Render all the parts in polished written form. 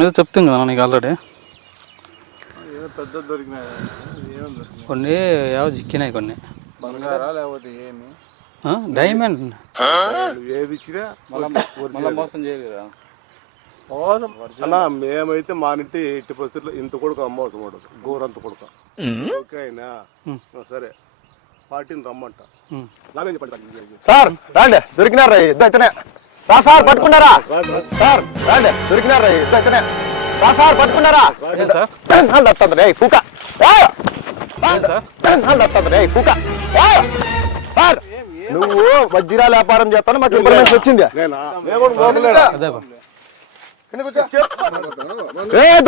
ఏదో చెప్తుంది కదా నీకు ఆల్రెడీ. పెద్ద దొరికినాయి కొన్ని ఏవో చిక్కినాయి, కొన్ని బంగారా లేకపోతే ఏమి డైమండ్. ఏది ఇచ్చినా మళ్ళీ మోసం చేయలేదా? అన్నా మేమైతే మా ఇంటి ఎట్టి పరిస్థితుల్లో ఇంత కొడుకు అమ్మవసరం వాడు గోరంత కొడుక. ఓకే అయినా సరే పార్టీని రమ్మంట. సార్ రాండి, దొరికినారా ఇద్దరు? రా సార్ పట్టుకున్నారా? సార్ రాండి, దొరికినారా ఇద్దరు? రా సార్ పట్టుకున్నారా? కుక్క సార్, నువ్వు వజ్రాల వ్యాపారం చేస్తాను మాకు ఇన్ఫర్మేషన్ వచ్చింది.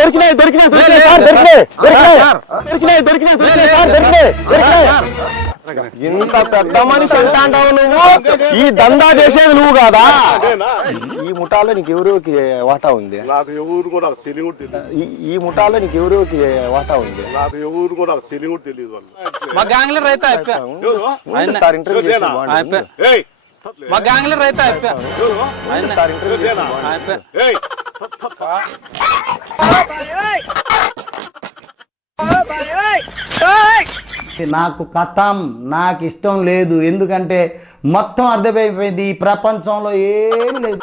దొరికినాయి దొరికినాయి దొరికినాయి సార్, దొరికినాయి దొరికినాయి దొరికినాయి దొరికినాయి సార్, దొరికినాయి దొరికినాయి. ఇంత పెద్ద మనిషి అంటావు నువ్వు, ఈ దందా చేసేది నువ్వు కాదా? ఈ ముఠాలో నీకు ఎవరికి వాటా ఉంది? నాకు ఎవరు కూడా తెలియదు. ఈ ముఠాలో నీకు ఎవరికి వాటా ఉంది? నాకు ఎవరు కూడా తెలియదు తెలియదు. మా గ్యాంగ్లర్ రైతా సార్ ఇంటర్వ్యూ మా గ్యాంగ్లర్ రైతా సార్ ఇంటర్వ్యూ నాకు కథం నాకు ఇష్టం లేదు, ఎందుకంటే మొత్తం అర్థమైపోయింది ఈ ప్రపంచంలో ఏం లేదు.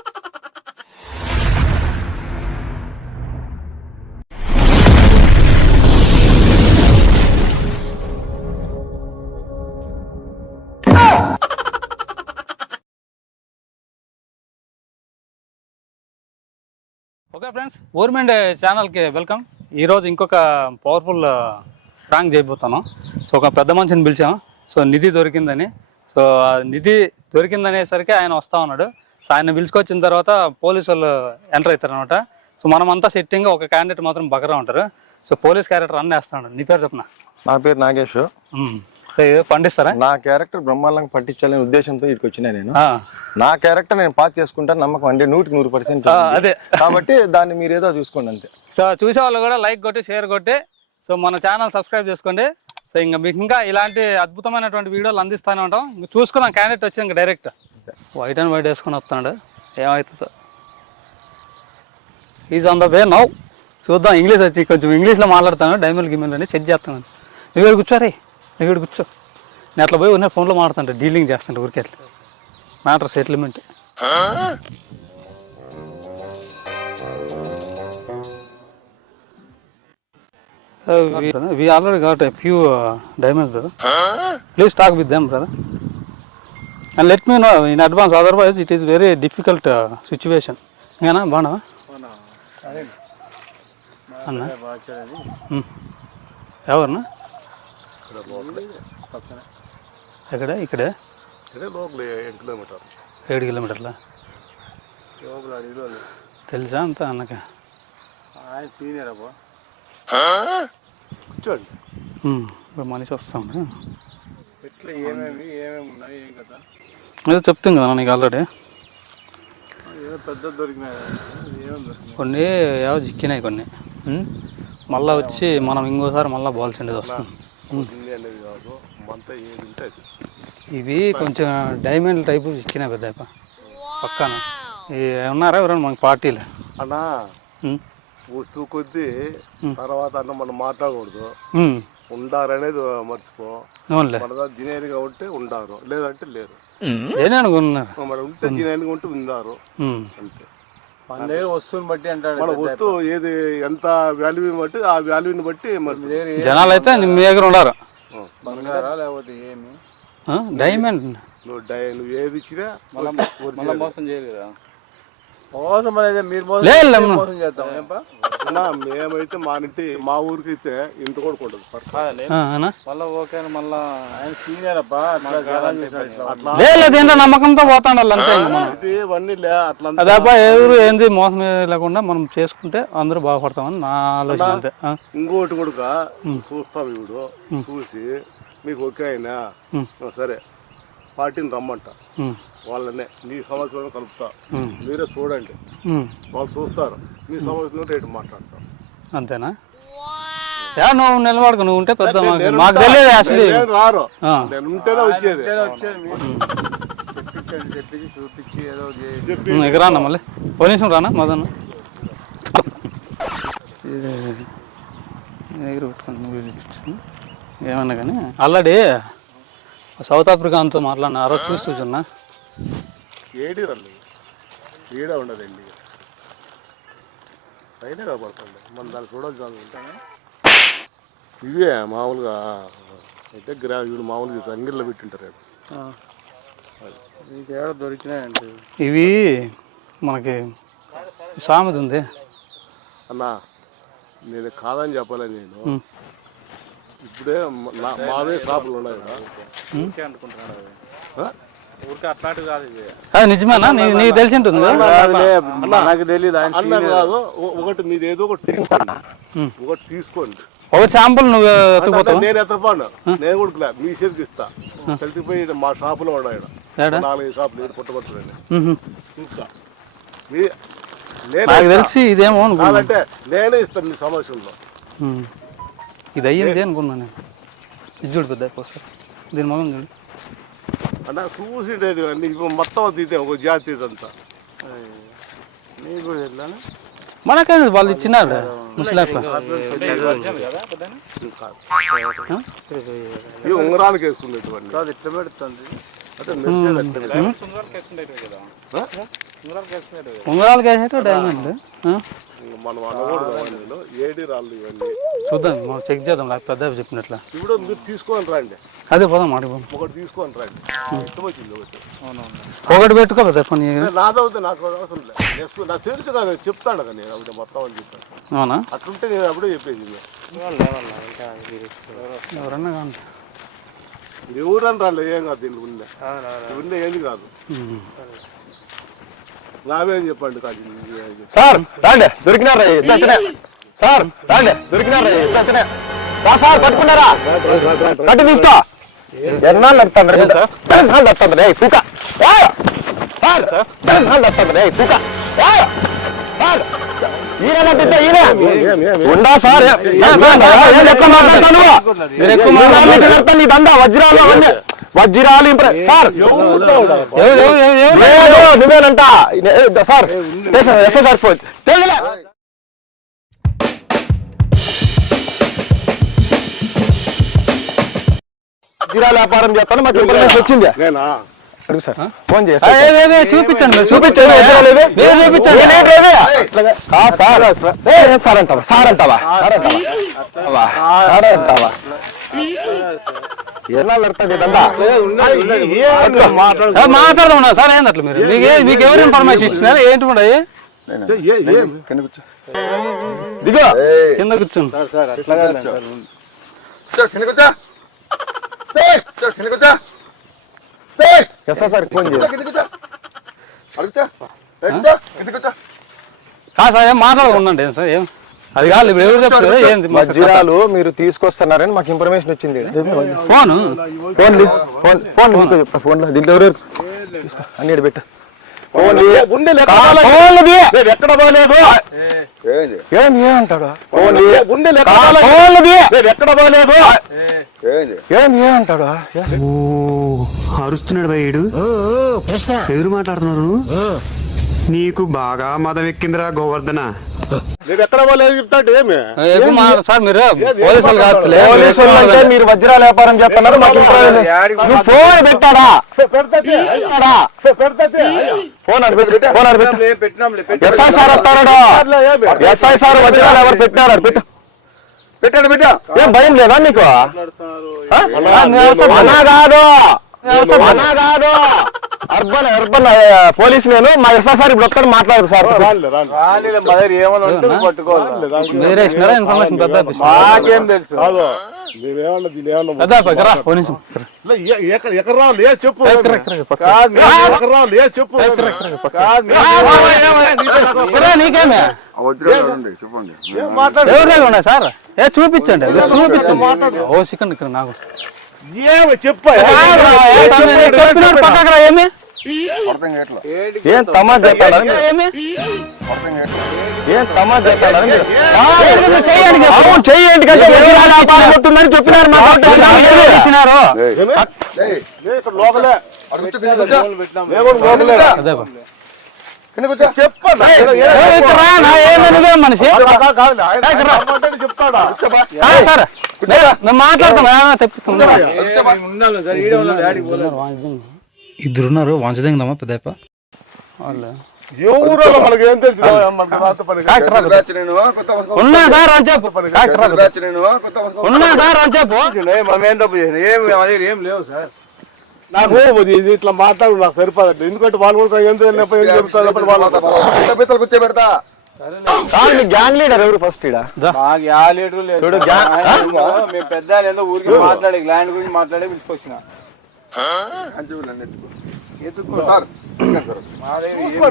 ఓకే ఫ్రెండ్స్, గవర్నమెంట్ ఛానల్కి వెల్కమ్. ఈరోజు ఇంకొక పవర్ఫుల్ ప్రాంక్ చేయబోతాను. సో ఒక పెద్ద మనిషిని పిలిచాము. సో నిధి దొరికిందని. సో ఆ నిధి దొరికిందనేసరికి ఆయన వస్తా ఉన్నాడు. సో ఆయన పిలుచుకొచ్చిన తర్వాత పోలీసు వాళ్ళు ఎంటర్ అవుతారు అనమాట. సో మనమంతా సెట్టింగ్, ఒక క్యాండిడేట్ మాత్రం బకరా ఉంటారు. సో పోలీస్ క్యారెక్టర్ అన్నీ వేస్తున్నాడు. నీ పేరు చెప్పనా? నా పేరు నాగేష్. పండిస్తారా? నా క్యారెక్టర్ బ్రహ్మాండంగా పట్టించాలనే ఉద్దేశంతో ఇక్కడికి వచ్చినా నేను. నా క్యారెక్టర్ నేను పాస్ చేసుకుంటాను, నమ్మకం అంటే 100% అదే. కాబట్టి దాన్ని మీరు ఏదో చూసుకోండి అంతే. సో చూసే వాళ్ళు కూడా లైక్ కొట్టి, షేర్ కొట్టి, సో మన ఛానల్ సబ్స్క్రైబ్ చేసుకోండి. సో ఇంకా మీకు ఇంకా ఇలాంటి అద్భుతమైనటువంటి వీడియోలు అందిస్తూనే ఉంటాం. ఇంకా చూసుకుందాం. క్యాండిడేట్ వచ్చి ఇంకా డైరెక్ట్ వైట్ అండ్ వైట్ వేసుకొని వస్తున్నాడు. ఏమవుతుందో. Is on the way now. చూద్దాం. ఇంగ్లీష్ వచ్చి కొంచెం ఇంగ్లీష్లో మాట్లాడతాను. డైమండ్ గిమెంట్ అని సెట్ చేస్తాను. నువ్వు ఇక్కడ కూర్చోరే, నువ్వు ఇక్కడ కూర్చో. నేను అట్లా పోయి ఉన్న ఫోన్లో మాట్లాడుతుంటే డీలింగ్ చేస్తుంటే ఊరికే అట్లా matter settlement. We already got a few diamonds, brother. Please talk with them, brother. And let me know in advance, otherwise it is very difficult situation. Yana, bana? Anna? Evarna? ఎక్కడ? ఇక్కడే లోపల 7 కిలోమీటర్లు. 7 కిలోమీటర్ల తెలుసా అంతా అన్నక? ఆయన సీనియర్ అబ్బా. కూర్చోండి. ఇప్పుడు మనిషి వస్తాను. ఎట్లా ఏమేమి ఉన్నాయి ఏం కదా? ఏదో చెప్తుంది కదా నీకు ఆల్రెడీ. ఏదో పెద్ద దొరికినాయి. కొన్ని ఏవో చిక్కినాయి, కొన్ని మళ్ళీ వచ్చి మనం ఇంకోసారి మళ్ళీ బాల్సిండేది వస్తుంది. ఇవి కొంచెం డైమండ్ టైపు చిక్కినాయి పెద్ద పక్కన. ఉన్నారా ఎవరైనా మనకి పార్టీలు? అన్నా వస్తువు కొద్దీ తర్వాత అన్న మనం మాట్లాడకూడదు. ఉండారనేది మర్చిపో. మన జినేరుగా ఉంటే ఉండారు, లేదంటే లేరు. మరి ఉంటే జినేరుగా ఉంటే ఉండారు అంతే. మన దగ్గర వస్తువుని బట్టి అంటాడు. మన వస్తువు ఏది ఎంత వాల్యూని బట్టి ఆ వాల్యూని బట్టి మరి జనాలు అయితే మీ దగ్గర ఉండారు. బంగారా లేకపోతే ఏమి డైమండ్. నువ్వు ఏది ఇచ్చినా మళ్ళీ మోసం చేయలేదా? మోసం అనేది మీరు మోసం చేద్దాం. అన్నా మేమైతే మా ఊరికి అయితే ఇంత కూడా ఉండదు. మళ్ళీ ఓకే మళ్ళీ ఆయన సీనియర్ అబ్బా. అట్లా నమ్మకంతో పోతాడు అంతే. అదేపా ఎవరు ఏంది మోసం లేకుండా మనం చేసుకుంటే అందరూ బాగుపడతామని నా ఆలోచన అంతే. ఇంకోటి కూడా చూస్తాం. ఇప్పుడు చూసి మీకు ఓకే అయినా సరే పార్టీని రమ్మంట. వాళ్ళనే మీ సమస్యలను కలుపుతా. మీరే చూడండి, వాళ్ళు చూస్తారు. మీ సమస్యలో రేటు మాట్లాడతారు. అంతేనా? నువ్వు నిలబడకు. నువ్వు ఉంటే పెద్ద మాకు తెలియదు అసలు. రారు, నేను ఉంటేనే వచ్చేది. ఇక రానా మళ్ళీ పోలీసు రానా మదన్ ఎగురు పెట్టుకుని నువ్వు చూపించాను ఏమన్నా కానీ ఆల్రెడీ సౌత్ ఆఫ్రికాతో మాట్లాడిన ఆ రోజు చూస్తున్నా ఏడి రల్లు ఈడ ఉండదండి పైన కనపడుతుంది మన దాన్ని చూడొచ్చు అనుకుంటాను ఇవే మామూలుగా అయితే వీడు మామూలుగా అంగిల్లో పెట్టింటారు దొరికినాయండి ఇవి మనకి సామెత ఉంది అన్నా నేను కాదని చెప్పలేదు నేను ఇప్పుడే మావే షాపులు ఉన్నాయి కదా అది నిజమేనా నీకు తెలిసి ఉంటుంది నాకు తెలియదు అన్న కాదు ఒకటి మీది ఏదో ఒకటి తీసుకోండి ఒకటి తీసుకోండి ఒక శాంపుల్ నువ్వు నేను ఎత్తపోను నేను కూడా మీ చేతికి ఇస్తా కలిసిపోయి మా షాపులో ఉన్నాయి 4-5 షాపులు ఏడు పుట్టబడుతున్నాయి చూస్తా నాకు తెలిసి ఇదేమో కాదంటే నేనే ఇస్తాను మీ సమస్యల్లో ఇది అయ్యింది అనుకున్నాను నేను ఇది చూడు పెద్ద ఒకసారి దీని మొదలు చూడు అన్న చూసిండేది అన్ని ఇప్పుడు మొత్తం తీతే ఒక జాతి ఇదంతా నీకు కూడా వెళ్ళాను మనకే వాళ్ళు ఇచ్చినారు ముస్లాఫ్ ఈ ఉంగరానికి వేసుకునేటువంటి ఇట్లా పెడుతుంది ఉంగరాలకి వేసేట డైమండ్ మనం అనకూడదు ఏడి రాళ్ళు ఇవన్నీ చూద్దాం మనం చెక్ చేద్దాం నాకు పెద్ద చెప్పినట్లా ఇప్పుడు మీరు తీసుకొని రండి అదే పోదాం మాడిపోదాం ఒకటి తీసుకొని రండి ఇష్టం వచ్చింది ఒకటి పెట్టుకో పెద్ద పని నాదవుతుంది నాకు అవసరం లేదు నాకు తెలుసు కదా చెప్తాను కదా నేను అప్పుడు మొత్తం అని చెప్తాను అవునా అట్లుంటే నేను అప్పుడే చెప్పేది ఎవరన్నా కాదు ఎవరని రాలే ఏం కాదు దీనికి ఉండే ఏది కాదు నావేం చెప్పండి కాదు సార్ రాండి దొరికినారా సార్ రాండి దొరికినారా సార్ పట్టుకున్నారా కట్టి తీసుకో ఎన్నాళ్ళు నడుతుంది కుక్క సార్ కుక్క సార్ ఈయన నట్టిద్దా ఈయన ఉండా సార్ ఎక్కువ మాట్లాడతాను మీరు ఎక్కువ మాట్లాడుతాను నీ దందా వజ్రాలు అవన్నీ వజ్రాలు సార్ నువ్వేనంట సార్ ఎస్ఐ సార్ ఫోన్ వజ్రాల వ్యాపారం చేస్తాను మాకు ఇన్ఫర్మేషన్ వచ్చింది నేనా అడుగు సార్ ఫోన్ చేసి చూపించండి సార్ అంటావా సార్ అంటావా మాట్లాడదాం సార్ ఏంది అట్లా మీరు మీకు ఎవరు ఇన్ఫర్మేషన్ ఇచ్చినారు ఏంటి కూడా దిగో కింద కూర్చోండి సార్ ఫోన్ చేసి సార్ ఏం మాట్లాడకుండండి సార్ ఏం అది కాదు ఇప్పుడు ఎవరు చెప్తారు ఏంది వజ్రాలు మీరు తీసుకొస్తున్నారని మాకు ఇన్ఫర్మేషన్ వచ్చింది ఫోన్ ఫోన్ దీంట్లో ఎవరు అన్ని పెట్టు ఎక్కడ పోలేదు ఏమంటాడు ఎక్కడ పోలేదు ఏమంటాడు అరుస్తున్నాడు భయ్యుడు ఎదురు మాట్లాడుతున్నారు నీకు బాగా మదం ఎక్కిందిరా గోవర్ధన నేను ఎక్కడ పోలేదు చెప్తాడు ఏమి సార్ మీరు పోలీసులు కావచ్చు అంటే మీరు వజ్రాల వ్యాపారం చేస్తున్నారు మాకు ఫోన్ పెట్టాడా ఫోన్ ఎస్ఐ సార్ వస్తాడు ఎస్ఐ సార్ వజ్రాలు ఎవరు పెట్టినారు పెట్టాడు ఏం భయం లేదా నీకు కాదు అర్బన్ పోలీస్ నేను మా ఎస్ఐ సార్ ఇప్పుడు ఒక్కడు మాట్లాడదు సార్ మీరే ఇచ్చినారా ఇన్ఫర్మేషన్ పెద్ద మాకేం తెలుసు ఎక్కడ రావాలి ఏ చెప్పు ఎక్కడ రావాలి ఏ చెప్పు నీకేమే ఎవరు ఉన్నాయి సార్ ఏ చూపించండి ఓ సెకండ్ ఇక్కడ నాకు ఏమి చెప్పు పక్కన ఏమి ఏం తమాజ్ చేస్తాడా చెయ్యండి చెప్పినారు ఇక్కడ లోకలే అదే బా. చెప్పండి మనిషి చెప్తాడా సార్ మేము మాట్లాడతాం తెప్పిస్తాం. ఇద్దరున్నారు వంచదేందమ్మా పెద్దప్ప వాళ్ళు ఎవరు మనకి ఏం తెలుసు ఉన్నా సార్ అని చెప్పు ఉన్నా సార్ అని చెప్పు. ఏం లేవు సార్ నాకు ఇది ఇట్లా మాట్లాడు నాకు సరిపోదండి. ఎందుకంటే వాళ్ళు కూడా ఏం చెప్తారు కూర్చోబెడతా గ్యాంగ్ లీడర్ ఎవరు ఫస్ట్ పెద్ద ఊరికి మాట్లాడే ల్యాండ్ గురించి మాట్లాడే పిలుచుకొచ్చిన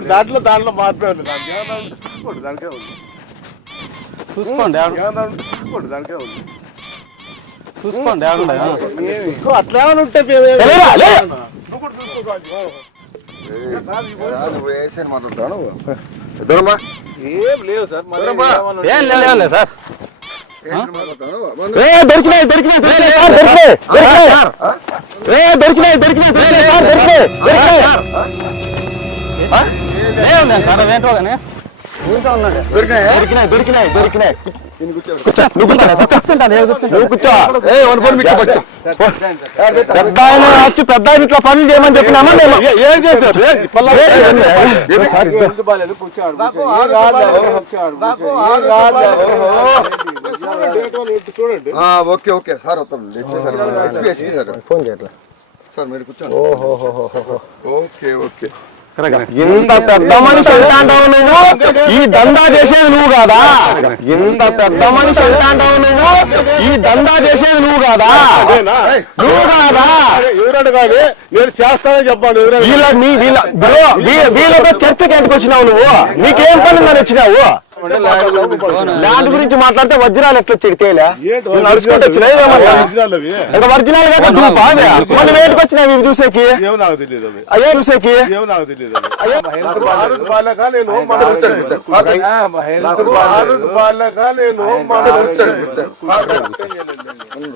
దాంట్లో మాట్లాడండి దానికే ఉంది చూసుకోండి దానికే ఉంది చూసుకోండి అట్లా ఏమైనా ఉంటే మాట్లాడతాను ఏం లేవు సార్ ఏం లేదు సార్. సార్ అదేంటో కానీ వచ్చి పెద్ద ఇట్లా పనులు చేయమని చెప్పినామా ఏం చేశారు చూడండి ఓకే ఓకే సార్ ఫోన్ చేయట్లా సార్ మీరు కూర్చోండి ఓకే ఓకే ఇంత పెద్ద మనిషి అంటావు నువ్వు ఈ దందా చేసేది నువ్వు కాదా ఇంత పెద్ద మనిషి అంటావు నువ్వు ఈ దందా చేసేది నువ్వు కాదా ఎవరడు కానీ నేను చేస్తానని చెప్పాను వీళ్ళతో చర్చకి ఎందుకు వచ్చినావు నువ్వు నీకేం పని మరి వచ్చినావు ల్యాండ్ గురించి మాట్లాడితే వజ్రాలు ఎట్లా చెడితేలే నడుచుకుంటూ వచ్చినాయి ఒరిజినల్ గా మళ్ళీ వేటికి వచ్చినాయి ఇవి చూసేకి నాకు తెలియదు అయ్యే చూసేకి నాకు తెలియదు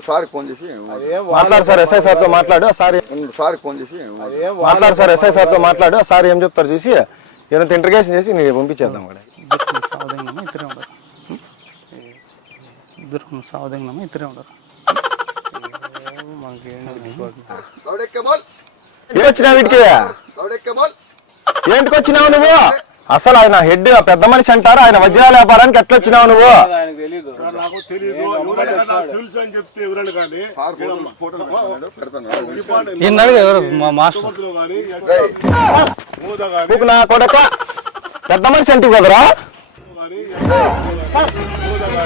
సార్ ఫోన్ చేసి మాట్లాడు సార్ ఎస్ఐ సార్ తో మాట్లాడు సార్ ఫోన్ చేసి మాట్లాడు సార్ ఎస్ఐ సార్ తో మాట్లాడు సార్ ఏం చెప్తారు చూసి ఏదైనా ఇంటర్గేషన్ చేసి నేను పంపించేద్దాం కూడా ఇద్దరు సావదంగా ఇద్దరే ఉండరు. వచ్చినావు వీటికి ఏంటికి వచ్చినావు నువ్వు అసలు ఆయన హెడ్ పెద్ద మనిషి అంటారు ఆయన వజ్రాల వ్యాపారానికి ఎట్లా వచ్చినావు నువ్వు ఈయన అడిగి ఎవరు మా మాస్టర్ నీకు నా కొడక పెద్ద మనిషి అంటే కదరా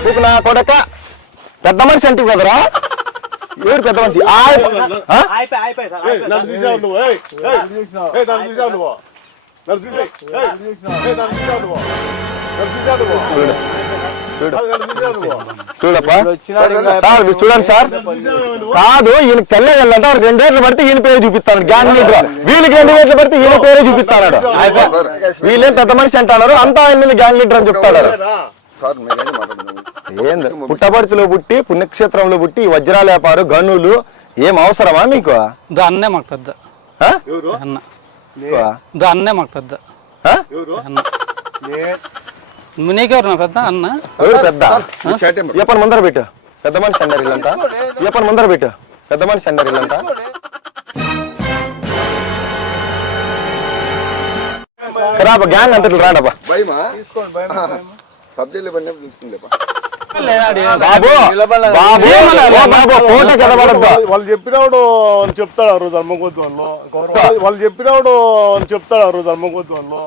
నీకు నా కొడక పెద్ద మనిషి అంటే కదరా ఎవరు పెద్ద మనిషి చూడప్పా సార్ చూడండి సార్ కాదు ఈయన తెల్లగలంటే 2 ఏళ్ళు పడితే ఈయన పేరు చూపిస్తాడు గ్యాంగ్ లీడర్ వీళ్ళకి 2 ఏళ్ళు పడితే ఈయన పేరే చూపిస్తాడు వీళ్ళేం పెద్ద మనిషి అంటున్నారు అంతా ఆయన మీద గ్యాంగ్ లీడర్ అని చెప్తాడు ఏంది పుట్టపర్తిలో పుట్టి పుణ్యక్షేత్రంలో పుట్టి వజ్రాల వ్యాపారం గనులు ఏం అవసరమా మీకు అన్నే మాకు పెద్ద అన్న అన్నే మాకు పెద్ద అన్న నీకెవరు నా పెద్ద అన్న పెద్ద ఎప్పటి ముందర పెట్టు పెద్ద మనిషి అంటారు వీళ్ళంతా ఎప్పటి ముందర పెట్టు పెద్ద మనిషి అంటారు వీళ్ళంతా రాబా గ్యాంగ్ అంటే రాడబ్బా వాళ్ళు చెప్పినప్పుడు చెప్తాడు ఆ రోజు ధర్మగోత్వంలో వాళ్ళు చెప్పినప్పుడు చెప్తాడు ఆ రోజు ధర్మగోత్వంలో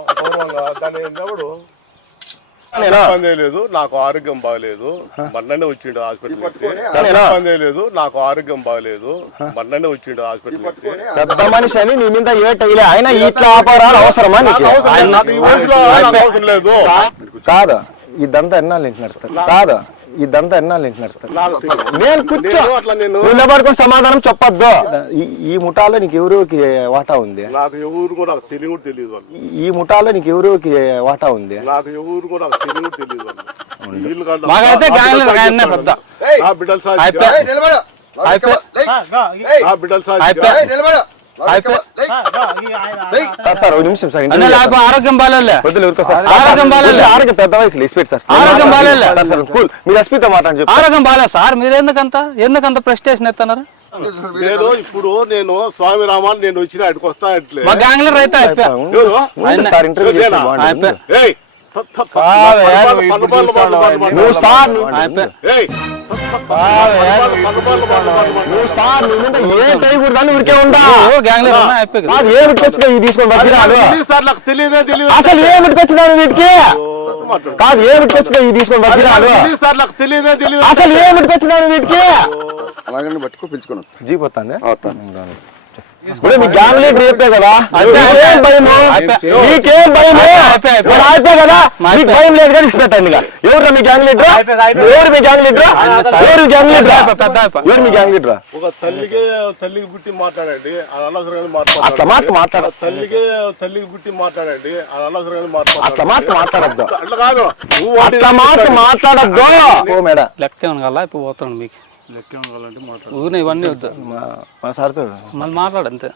దాని ఏంటప్పుడు ఇబ్బంది లేదు నాకు ఆరోగ్యం బాగలేదు మొన్ననే వచ్చిండు హాస్పిటల్ ఇబ్బంది లేదు నాకు ఆరోగ్యం బాగలేదు మొన్ననే వచ్చిండు హాస్పిటల్ పెద్ద మనిషి అని నీ మీద ఏటైలే ఆయన ఇట్లా వ్యాపారాలు అవసరమా అవసరం లేదు కాదా ఇదంతా ఎన్నాళ్ళు ఇంటి కాదా ఇదంతా ఎన్నాళ్ళు ఇంటి నేను కూర్చో నిలబడుకుని సమాధానం చెప్పొద్దు ఈ ముఠాలో నీకు ఎవరికి వాటా ఉంది నాకు ఎవరు కూడా తెలియదు ఈ ముఠాలో నీకు ఎవరికి వాటా ఉంది నాకు ఎవరు కూడా తెలియదు బిడ్డలు సార్ ఒక నిమిషం సార్ అన్న లేకపోతే ఆరోగ్యం బాగాలే వద్దులే ఊరుకో సార్ ఆరోగ్యం బాగాలే ఆరోగ్యం పెద్ద వయసులో ఇస్పెట్టి సార్ ఆరోగ్యం బాగాలే సార్ కూల్ మీరు ఎస్పీతో మాట్లాడి చెప్పి ఆరోగ్యం బాగాలేదు సార్ మీరు ఎందుకంత ప్రెస్టేషన్ ఎత్తున్నారు నేను స్వామి రామాన్ని నేను వచ్చిన ఆయనకు వస్తా అట్లే మా గ్యాంగ్ లీడర్ అయితే అయిపోయా సార్ ఇంటర్వ్యూ చేసి అయిపోయా నువ్వు సార్ ఏ టైం కూడా ఉరికే ఉందా గ్యాంగ్ లీడర్ అయిపోయి అది ఏమిటి వచ్చినా ఇది తీసుకొని వజ్రాలు నాకు తెలియదే తెలియదు అసలు ఏమిటి వచ్చినావు వీటికి కాదు ఏమిటి వచ్చినా ఇది తీసుకొని వజ్రాలు సార్ నాకు తెలియదే తెలియదు అసలు ఏమిటి వచ్చినావు వీటికి అలాగని పట్టుకో పిలుచుకున్నాను జీప్ వస్తాను ఇప్పుడు మీ గ్యాంగ్ లీడర్ చెప్పే కదా నీకేం భయము నీకేం భయము నేను అయిపోయా కదా మీకు భయం లేదు కదా ఇచ్చిపెట్టాను ఇక ఎవరు మీ గ్యాంగ్ లీడర్ ఎవరు మీ గ్యాంగ్ లీడర్ ఎవరు గ్యాంగ్ లీడర్ ఎవరు మీ గ్యాంగ్ లీడర్ ఒక తల్లికి పుట్టి మాట్లాడండి అది అనవసరంగా అట్లా మాట మాట్లాడ తల్లికి పుట్టి మాట్లాడండి అది అనవసరంగా అట్లా మాట మాట్లాడద్దు అట్లా కాదు అట్లా మాట మాట్లాడద్దు ఓ మేడ లెక్క ఏమన్నా కదా ఇప్పుడు పోతాను మీకు ఊరిని ఇవన్నీ వద్దు మా సార్తో మళ్ళీ మాట్లాడు అంతే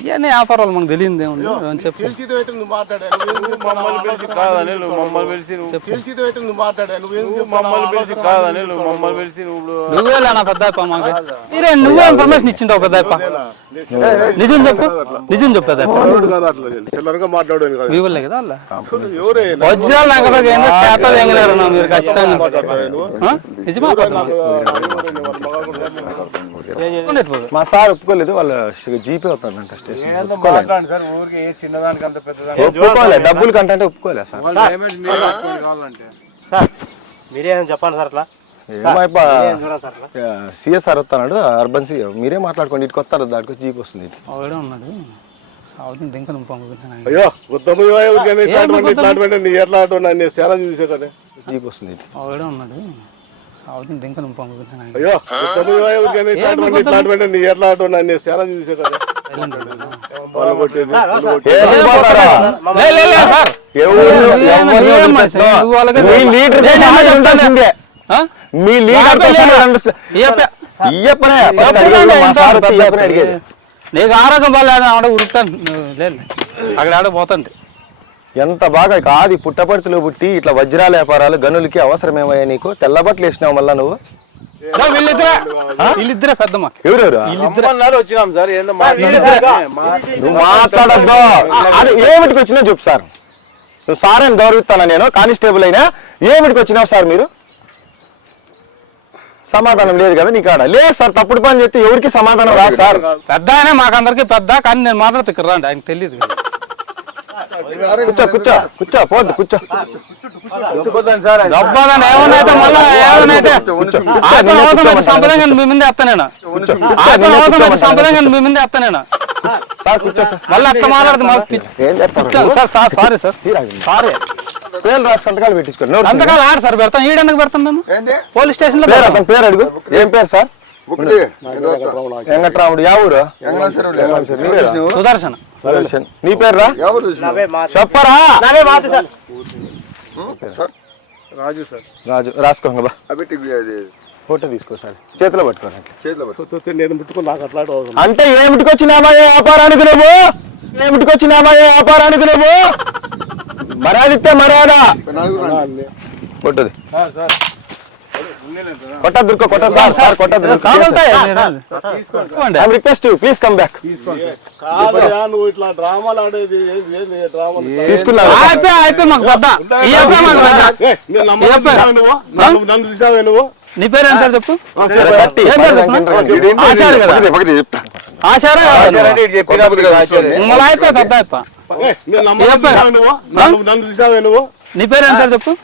ఇవన్నీ వ్యాపారాలు మనకు తెలియదు ఏముంది చెప్పు నువ్వు మాట్లాడాను మమ్మల్ని పిలిచి కాదని నువ్వు మమ్మల్ని పిలిచి నువ్వు మాట్లాడాను మమ్మల్ని పిలిచి కాదని నువ్వు మమ్మల్ని పిలిచి నువ్వేలా నా పెద్దాయప్ప మాకు మీరే నువ్వే ఇన్ఫర్మేషన్ ఇచ్చింటావు పెద్దాయప్ప నిజం చెప్పు పెద్దాయప్ప చిల్లరగా మాట్లాడాను కదా మీ వల్లే కదా అలా ఎవరైనా వజ్రాలు నాకు చేతలు ఎంగలేరు మీరు ఖచ్చితంగా నిజమా మా సార్ ఒప్పుకోలేదు వాళ్ళ జీపే అవుతాడంట స్టేషన్ మాట్లాడండి సార్ ఊరికి ఏ చిన్నదానికి అంత పెద్దదానికి ఒప్పుకోలే డబ్బులు కంటే ఒప్పుకోలే సార్ మీరేమని చెప్పండి సార్ అట్లా ఏమైపా సిఎస్ఆర్ వస్తున్నాడు అర్బన్ సి మీరే మాట్లాడుకోండి ఇటుకు వస్తారు దానికి వచ్చి జీప్ వస్తుంది ఆవిడే ఉన్నాడు సావుతుంది ఇంకా నువ్వు పంపుతున్నాను అయ్యో ఉత్తమ నీ ఎట్లా నీ సేన చూసే కదా జీప్ వస్తుంది ఆవిడే ఉన్నాడు సావుతుంది ఇంకా నువ్వు పంపుతున్నాను అయ్యో ఉత్తమ నీ ఎట్లా నీ సేన చూసే కదా వాళ్ళు కొట్టేది మీ నీకు ఆరోగ్యం బాగాలేదు ఆడ ఉరుకుతాను లేదు అక్కడ ఆడ పోతాంటే ఎంత బాగా కాదు పుట్టపర్తిలో పుట్టి ఇట్లా వజ్రాల వ్యాపారాలు గనులకి అవసరం ఏమయ్యా నీకు తెల్లబట్టలు వేసినావు మళ్ళా నువ్వు వీళ్ళిద్దరే పెద్ద మాకు ఎవరెవరు వచ్చినాం సార్ ఏందో నువ్వు మాట్లాడద్దు అది ఏమిటికి వచ్చినా చెప్పు సార్ నువ్వు సార్ అని గౌరవిస్తానా నేను కానిస్టేబుల్ అయినా ఏమిటికి వచ్చినావు సార్ మీరు సమాధానం లేదు కదా నీ కాడ లేదు సార్ తప్పుడు పని చెప్తే ఎవరికి సమాధానం రాదు సార్ పెద్ద ఆయన మాకందరికి పెద్ద కానీ నేను మాట్లాడితే ఇక్కడ రాండి ఆయనకు తెలియదు కూర్చో పోద్దు కూర్చో డబ్బాదని ఏమన్నైతే మళ్ళా ఏమన్నైతే అవసరమైతే సంప్రదాయంగా మీ ముందే వస్తాను నేను అవసరమైతే సంప్రదాయంగా మీ ముందే వస్తాను నేను సార్ కూర్చో మళ్ళీ అట్లా మాట్లాడదు ఏం చెప్తాను సార్ సారీ సార్ సారీ పేరు రాసి సంతకాలు పెట్టించుకోండి సంతకాలు ఆడు సార్ పెడతాం ఈడెందుకు పెడతాం మేము పోలీస్ స్టేషన్ లో అతని పేరు అడుగు ఏం పేరు సార్ వెంకట్రాముడు యా ఊరు సుదర్శన్ నీ పేరు రా చెప్పరా రాజు సార్ రాజు రాసుకోండి బా ఫోటో తీసుకో సార్ చేతిలో పట్టుకోండి నేను ముట్టుకుని నాకు అట్లా అంటే ఏమిటికొచ్చినామా ఏ వ్యాపారానికి నువ్వు ఏమిటికొచ్చినామా ఏ వ్యాపారానికి నువ్వు మర్యాదిస్తే మర్యాద కొట్టదు కొట్టద్దు కొట్టదు సార్ సార్ కొట్టద్దు రిక్వెస్ట్ ప్లీజ్ కమ్ బ్యాక్ కాదయా నువ్వు ఇట్లా డ్రామాలు ఆడేది డ్రామాలు తీసుకున్నావు అయిపోయి మాకు పెద్ద నన్ను చూసావే నువ్వు నీ పేరు ఏం పేరు చెప్పు ఆచార్య కదా ఆచార్య మళ్ళీ అయిపోయి పెద్ద అయిపో నన్ను చూసావే నువ్వు నీ పేరు ఏం పేరు చెప్పు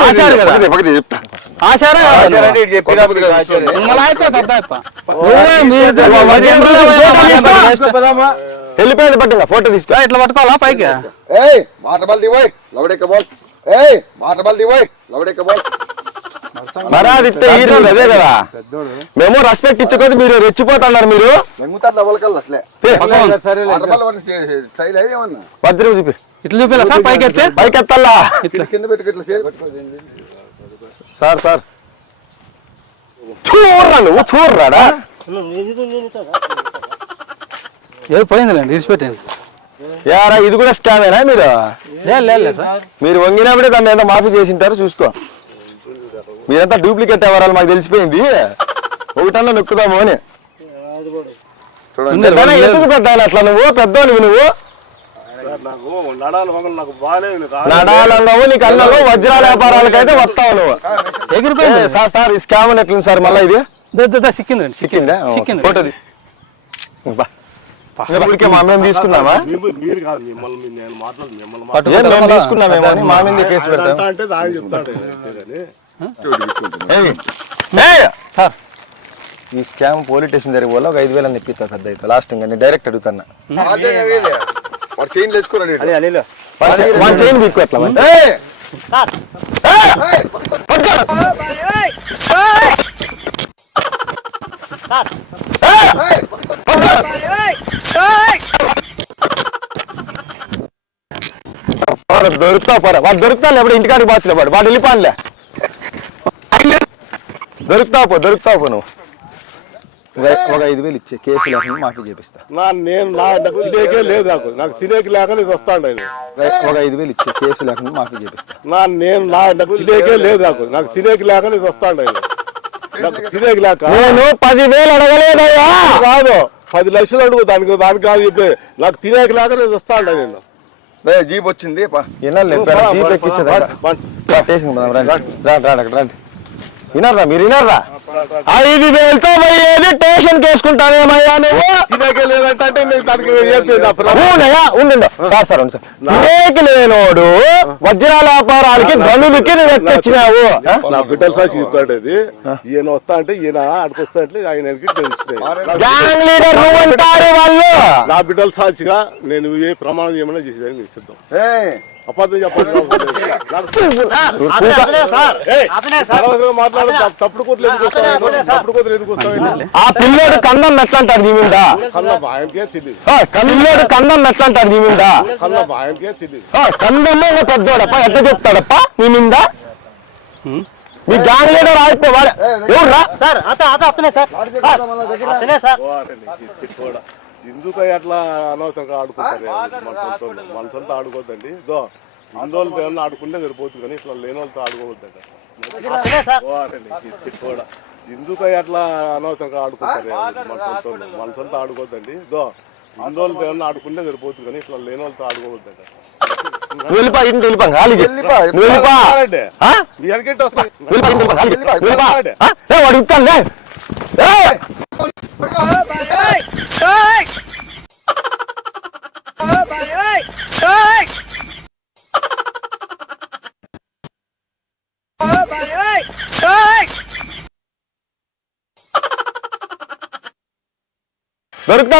ఆచార్య కదా ఆచార్య మళ్ళీ అయిపోయి పెద్ద అయిపో వెళ్ళిపోయింది పట్టిందా ఫోటో తీసుకో ఇట్లా పట్టుకోవాలా పైకి మరాదిస్తే అదే కదా మేము రెస్పెక్ట్ ఇచ్చుకోదు మీరు రెచ్చిపోతున్నారు మీరు భద్రం చూపి ఇట్లా చూపిలా సార్ పైకి ఎత్తే పైకి ఎత్తల్లా సార్ సార్ చూర్రా నువ్వు చూర్రాడా ఏ పోయిందిలేండి విడిచిపెట్టండి. యారా ఇది కూడా స్కామేనా మీరు? లేదు సార్, మీరు వంగినప్పుడే దాన్ని ఏదో మాఫీ చేసి ఉంటారు చూసుకో. మీరంతా డూప్లికేట్ ఎవరాలు మాకు తెలిసిపోయింది. ఒకటన్నా నొక్కుదాము అని. ఎందుకు పెద్ద అట్లా నువ్వు పెద్దోనివి నువ్వు? నాకు నడాలి వంగలు నాకు బాగాలేదు. నడాలన్నావు నీకు అన్నావు. వజ్రాల వ్యాపారాలకైతే వస్తావు నువ్వు. ఎగిరిపోయింది సార్. ఈ స్కామ్ ఎట్లుంది సార్? మళ్ళీ ఇది సిక్కిందండి. సిక్కిందా? ఫోటోది ఊరికే మా మేము తీసుకున్నామా? మీరు కాదు మిమ్మల్ని నేను మాట్లాడు మిమ్మల్ని మేము తీసుకున్నామేమో అని మా మీద కేసు పెడతాం అంటే దాని చెప్తాడు సార్. ఈ స్కామ్ పోలీస్ స్టేషన్ జరిగే వల్ల ఒక 5,000 అని ఇప్పిస్తా పెద్ద అయితే లాస్ట్ ఇంకా నేను డైరెక్ట్ అడుగుతున్నా. వాడు చైన్ వేసుకోరండి. వన్ చైన్ బిక్కు అట్లా దొరుకుతా పోరా. వాడు దొరుకుతా ఎప్పుడు ఇంటికాడికి బాచులే వాడు వెళ్ళిపోనులే. దొరుకుతావు పో నువ్వు. ఒక 5,000 ఇచ్చే కేసు లేకుండా మాఫీ చేపిస్తా. నేను నాకు తినేకే లేదు. నాకు తినేకి లేక నేను వస్తాను. ఒక 5,000 ఇచ్చే కేసు లేకుండా మాఫీ చేపిస్తా. నేను నాకు తినేకే లేదు. నాకు తినేకి లేక నేను వస్తాను. నాకు తినేకి లేక నేను 10,000 అడగలేదయ్యా. కాదు 10 లక్షలు అడుగు. దానికి కాదు చెప్పి నాకు తినేకి లేక నేను వస్తాను. నేను జీప్ వచ్చింది. వినర్రా మీరు వినర్రా? 5,000తో పోయేది స్టేషన్ కేసుకుంటానేమయ్యా నువ్వు? తినేకే లేదంటే దానికి సార్ తినేకి లేనోడు వజ్రాల వ్యాపారాలకి గనులకి నువ్వు ఎక్కొచ్చినావు. నా బిడ్డల సాక్షి చెప్తాడు. అది ఈయన వస్తా అంటే ఈయన ఆడికొస్తా అంటే ఆయనకి గ్యాంగ్ లీడర్ నువ్వు అంటారు వాళ్ళు. నా బిడ్డల సాక్షిగా నేను ఏ ప్రమాణం ఏమైనా చేసేదాన్ని ఇస్తాం. అబద్ధం చెప్పాలి. మాట్లాడు. తప్పుడు కూతురు ఎందుకు వస్తావు? ఆ పిల్లోడు కన్నం ఎట్లా అంటాడు నీ మీద? ఆయనకే తెలియదు. పిల్లోడు కన్నం ఎట్లా అంటాడు నీ మీద? ఆయనకే తెలియదు. కన్నమ్మ పెద్దోడప్ప ఎట్లా చెప్తాడప్ప నీ మీద? మీ గ్యాంగ్ లీడర్ ఆడిపోవాడు ఎవరురా? ఎందుకు అట్లా అనవసరంగా ఆడుకుంటారు? మన సొంత ఆడుకోవద్దండి. ఇన్ని రోజులతో ఏమన్నా ఆడుకుంటే సరిపోతుంది కానీ ఇట్లా లేని వాళ్ళతో ఆడుకోవద్దండి. ఎందుకు అట్లా అనవసరంగా ఆడుకుంటారు? మన సొంత ఆడుకోవద్దండి. ఇన్ని రోజులతో ఏమన్నా ఆడుకుంటే సరిపోతుంది కానీ ఇట్లా లేని వాళ్ళతో ఆడుకోవద్దండి. వెళ్ళిపా ఇంటికి వెళ్ళిపా మీ వెనకెట్టి వస్తాయి. వాడు ఇస్తానులే.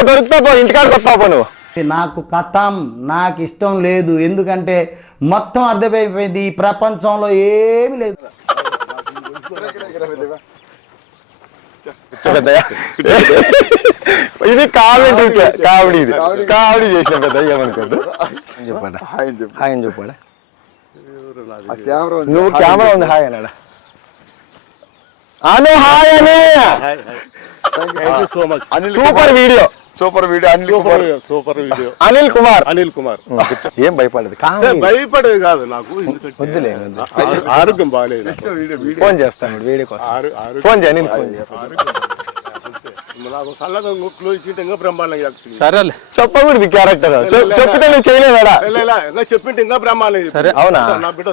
దొరుకుతా పో ఇంటికాడికి వస్తావు పో నువ్వు. నాకు కథం నాకు ఇష్టం లేదు. ఎందుకంటే మొత్తం అర్థమైపోయింది. ఈ ప్రపంచంలో ఏమి లేదు. ఇది కామెడీ చేసిన పెద్ద ఏమనుకోద్దు. చెప్పండి హాయ్ అని చెప్పాడా? నువ్వు కెమెరా ఉంది హాయ్ అన్నాడా? అను హాయ్ అని. Super video Anil Kumar. ఏం భయపడదు. భయపడేది కాదు నాకు. వద్దులే ఆరోగ్యం బాగాలేదు. ఫోన్ చేస్తాను వీడియో కోసం. ఫోన్ చేయ అనిల్ ఫోన్ చేయ. నాకు చల్లగా నొక్కులు ఇచ్చింటే ఇంకా బ్రహ్మాండంగా సరేలే చెప్పకూడదు క్యారెక్టర్. చెప్తే నువ్వు చేయలేదా? చెప్పింటే ఇంకా బ్రహ్మాండంగా. సరే అవునా? నా బిడ్డ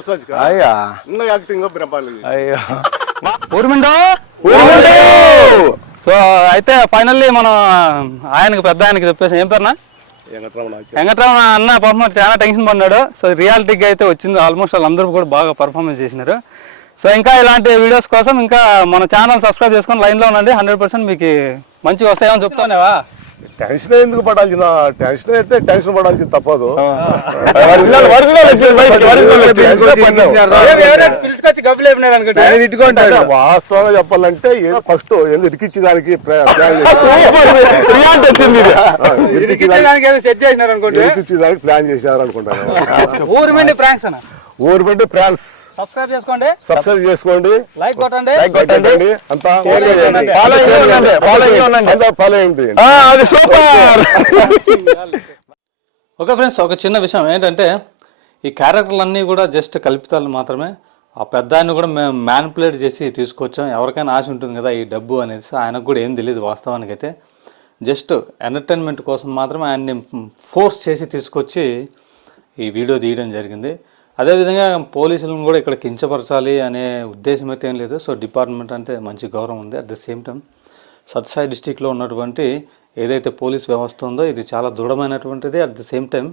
అయ్యా ఇంకా యాక్టింగ్ ఇంకా బ్రహ్మాండంగా. అయ్యో ఊరుమిండో. సో అయితే ఫైనల్లీ మనం ఆయనకి పెద్ద ఆయనకి చెప్పేసి ఏం పేరునా వెంకటరమణ అన్న పర్ఫార్మెన్స్ చాలా టెన్షన్ పడ్డాడు. సో రియాలిటీగా అయితే వచ్చింది. ఆల్మోస్ట్ వాళ్ళందరూ కూడా బాగా పర్ఫార్మెన్స్ చేసినారు. సో ఇంకా ఇలాంటి వీడియోస్ కోసం ఇంకా మన ఛానల్ సబ్స్క్రైబ్ చేసుకొని లైన్లో ఉండండి. 100% మీకు మంచిగా వస్తాయని చెప్తానేవా? టెన్షన్ ఎందుకు పడాల్సిన? టెన్షన్ అయితే టెన్షన్ పడాల్సింది తప్పదు. వాస్తవంగా చెప్పాలంటే ఫస్ట్ ఇరికిచ్చి దానికి ఇరికిచ్చి దానికి ప్లాన్ చేసినారు అనుకుంటాను. ఊరుమంటే ఫ్రాన్స్ సబ్స్క్రైబ్ చేసుకోండి, సబ్స్క్రైబ్ చేసుకోండి, లైక్ కొట్టండి. లైక్ కొట్టండి, అంతా Follow చేయండి. ఫాలో అయ్యండి. అది సూపర్. ఓకే ఫ్రెండ్స్, ఒక చిన్న విషయం ఏంటంటే ఈ క్యారెక్టర్లన్నీ కూడా జస్ట్ కల్పితాలు మాత్రమే. ఆ పెద్ద ఆయన కూడా మేము మ్యానిపులేట్ చేసి తీసుకొచ్చాం. ఎవరికైనా ఆశ ఉంటుంది కదా ఈ డబ్బు అనేది, ఆయనకు కూడా ఏం తెలియదు వాస్తవానికి అయితే. జస్ట్ ఎంటర్టైన్మెంట్ కోసం మాత్రమే ఆయన్ని ఫోర్స్ చేసి తీసుకొచ్చి ఈ వీడియో తీయడం జరిగింది. అదేవిధంగా పోలీసులను కూడా ఇక్కడ కించపరచాలి అనే ఉద్దేశం అయితే ఏం లేదు. సో డిపార్ట్మెంట్ అంటే మంచి గౌరవం ఉంది. అట్ ద సేమ్ టైం సత్సాయి డిస్టిక్లో ఉన్నటువంటి ఏదైతే పోలీస్ వ్యవస్థ ఉందో ఇది చాలా దృఢమైనటువంటిది. అట్ ద సేమ్ టైం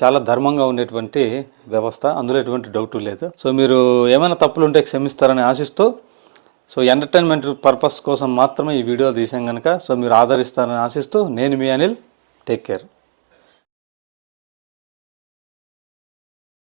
చాలా ధర్మంగా ఉండేటువంటి వ్యవస్థ, అందులో ఎటువంటి డౌట్ లేదు. సో మీరు ఏమైనా తప్పులు ఉంటే క్షమిస్తారని ఆశిస్తూ, సో ఎంటర్టైన్మెంట్ పర్పస్ కోసం మాత్రమే ఈ వీడియో తీసాం కనుక సో మీరు ఆదరిస్తారని ఆశిస్తూ, నేను మీ అనిల్. Take care.